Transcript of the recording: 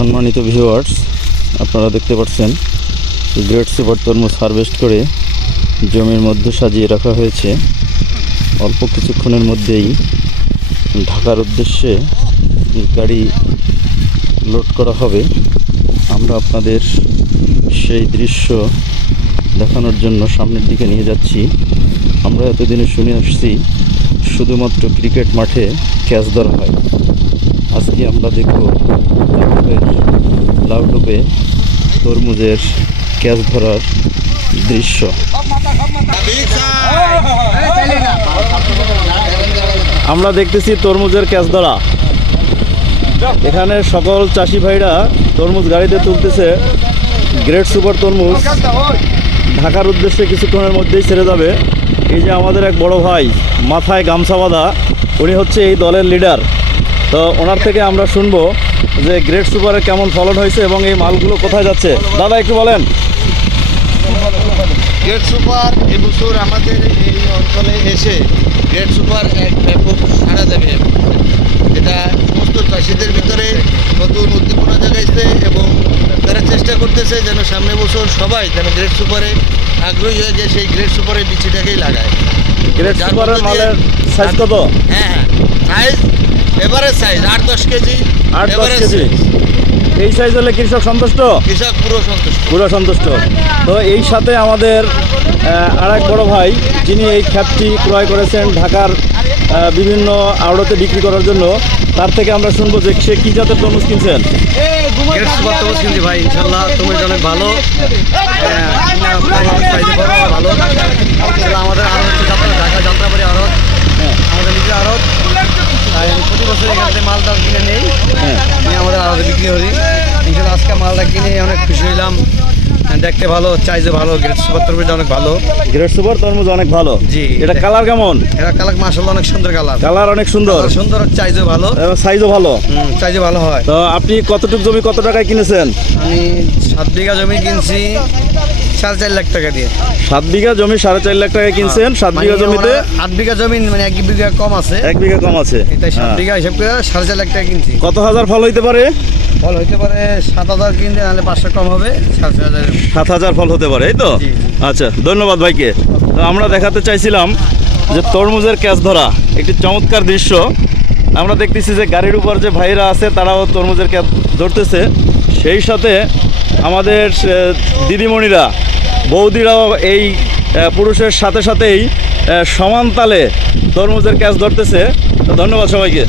সম্মানিত ভিউয়ার্স, আপনারা দেখতে পাচ্ছেন গ্রেট সুপার তরমুজ হারভেস্ট করে জমির মধ্যে সাজিয়ে রাখা হয়েছে। অল্প কিছুক্ষণের মধ্যেই ঢাকার উদ্দেশ্যে গাড়ি লোড করা হবে। আমরা আপনাদের সেই দৃশ্য দেখানোর জন্য সামনের দিকে নিয়ে যাচ্ছি। আমরা এতদিনে শুনে আসছি শুধুমাত্র ক্রিকেট মাঠে ক্যাচ ধরা হয়। আজকে আমরা দেখব লাউডুবে তরমুজের ক্যাচ ধরার দৃশ্য। আমরা দেখতেছি তরমুজের ক্যাচ ধরা। এখানে সকল চাষি ভাইরা তরমুজ গাড়িতে তুলতেছে। গ্রেট সুপার তরমুজ ঢাকার উদ্দেশ্যে কিছুক্ষণের মধ্যেই ছেড়ে যাবে। এই যে আমাদের এক বড় ভাই মাথায় গামছা বাঁধা, উনি হচ্ছে এই দলের লিডার। তো ওনার থেকে আমরা শুনবো যে গ্রেট সুপারের কেমন ফলন হয়েছে এবং এই মালগুলো কোথায় যাচ্ছে। দাদা একটু বলেন। গ্রেট সুপার এবছর আমাদের এই অঞ্চলে এসে গ্রেট সুপার এক ব্যাপক সাড়া দেবে। এটা সমস্ত চাষিদের ভিতরে নতুন উদ্দীপনা জাগাইছে এবং তারা চেষ্টা করতেছে যেন সামনে বছর সবাই যেন গ্রেট সুপারে আগ্রহী হয়ে যায়, সেই গ্রেট সুপারের বিচিটাকেই লাগায়। গ্রেট সুপারের মালের সাইজ কত? হ্যাঁ, size average size 8-10 KG. 8-10 KG এই সাইজ হলে কৃষক সন্তুষ্ট? কৃষক পুরো সন্তুষ্ট। তো এই সাথে আমাদের আর এক বড় ভাই, যিনি এই খ্যাপটি ক্রয় করেছেন ঢাকার বিভিন্ন আড়তে বিক্রি করার জন্য, তার থেকে আমরা শুনবো যে সে কী জাতের তরমুজ কিনছেন। গ্রেট সুপার তরমুজ কিনছি ভাই, ইনশাল্লাহ তরমুজ অনেক ভালো, ভালো। আমাদের আড়ত হচ্ছে ঢাকা যাত্রাবাড়ি আড়ত, আমাদের নিজের আড়ত। প্রতি বছর এখান থেকে মালটা কিনে নেই, আমাদের আড়তে বিক্রি করি। ইনশাল্লাহ আজকে মালটা কিনে অনেক খুশি হইলাম। দেখতে ভালো, চাইজও ভালো। গ্রেট সুপার তরমুজটা অনেক ভালো। গ্রেট সুপার তরমুজ অনেক ভালো। জি। এটা কালার কেমন? এটা কালার মাশাআল্লাহ অনেক সুন্দর কালার। কালার অনেক সুন্দর, চাইজও ভালো, সাইজও ভালো। চাইজও ভালো হয়। তো আপনি কতটুকু জমি কত টাকায় কিনেছেন? আমি 7 বিঘা জমি কিনছি 4.5 লাখ টাকা দিয়ে। 7 বিঘা জমি 4.5 লাখ টাকায় কিনছেন। 7 বিঘা জমিতে 8 বিঘা জমি, মানে 1 বিঘা কম আছে। 1 বিঘা কম আছে। এটাই 7 বিঘা হিসাব করে 4.5 লাখ টাকা কিনছি। কত হাজার ফল হইতে পারে? ফল হইতে পারে 7,000 কিনতে, নাহলে 500 কম হবে, 7,000। 7,000 ফল হতে পারে, এই তো? আচ্ছা, ধন্যবাদ ভাইকে। তো আমরা দেখাতে চাইছিলাম যে তরমুজের ক্যাচ ধরা একটি চমৎকার দৃশ্য। আমরা দেখতেছি যে গাড়ির উপর যে ভাইরা আছে তারাও তরমুজের ক্যাচ ধরতেছে। সেই সাথে আমাদের দিদিমণিরা, বৌদিরাও এই পুরুষের সাথে সাথেই সমান তালে তরমুজের ক্যাচ ধরতেছে। তো ধন্যবাদ সবাইকে।